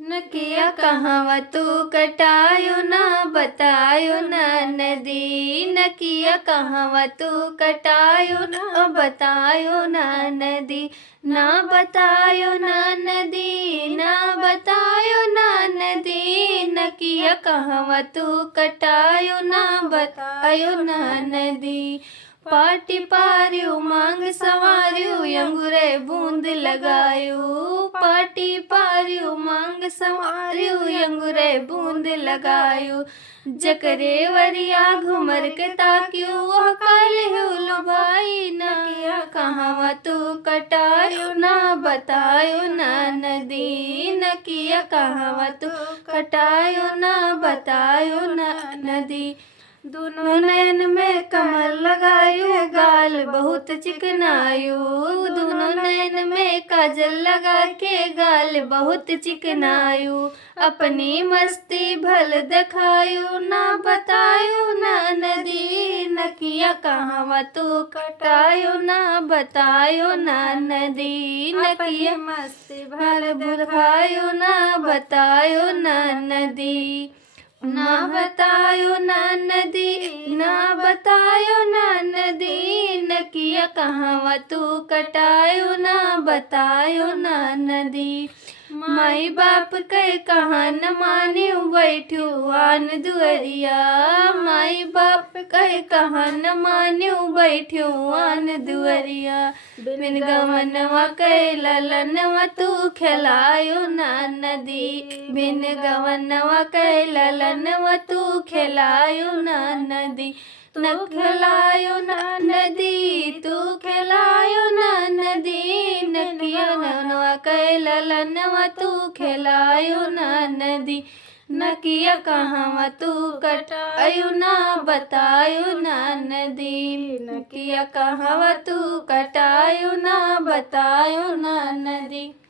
नकिया कहवा तू कटायो ना बतायो ना नदी। नकिया कहवा तू कटायो ना बतायो ना नदी। ना बतायो ना नदी, ना बतायो ना नदी। नकिया कहवा तू कटायो ना बतायो ना नदी। पाटी पार्यू मांग संवार्यू अंगूरे बूंद लगायू। पाटी पार्यू मांग संवार्यू अंगूरे बूंद लगायू। जकरे वरिया घुमर के ताक्यू वह काल्हू लुभाई। नकिया कहवा तू कटायो ना बतायो ना नदी। नकिया कहवा तू कटायो ना बतायो ना नदी। दोनों नैन में कमल लगायू गाल बहुत चिकनायू। दोनों नैन में काजल लगा के गाल बहुत चिकनायू। अपनी मस्ती भल दिखायू ना बतायू ना नदी। नकिया कहवा तू कटायो ना बतायो ना नदी। नकिया मस्ती भल दिखायू ना बतायो ना नदी। ना बतायो ना नदी, ना बतायो ना नदी। नकिया कहवा तू कटायो ना बतायो ना नदी। माई बाप के कहा न मान्यू बैठू आन दुअरिया। माई बाप के कहा न मान्यू बैठू आन दुअरिया। बिन गवनवा के ललनवा तू खिलायो ना नदी। बिन गवनवा के ललनवा तू खिलायो ना नदी। न खिलायो ना नदी, तू खिलायो ना नदी। नकिया नवा के ललनवा तू खिलायो ना नदी। नकिया कहवा तू कटायो ना बतायो ना नदी। नकिया कहवा तू कटायो ना बतायो ना नदी।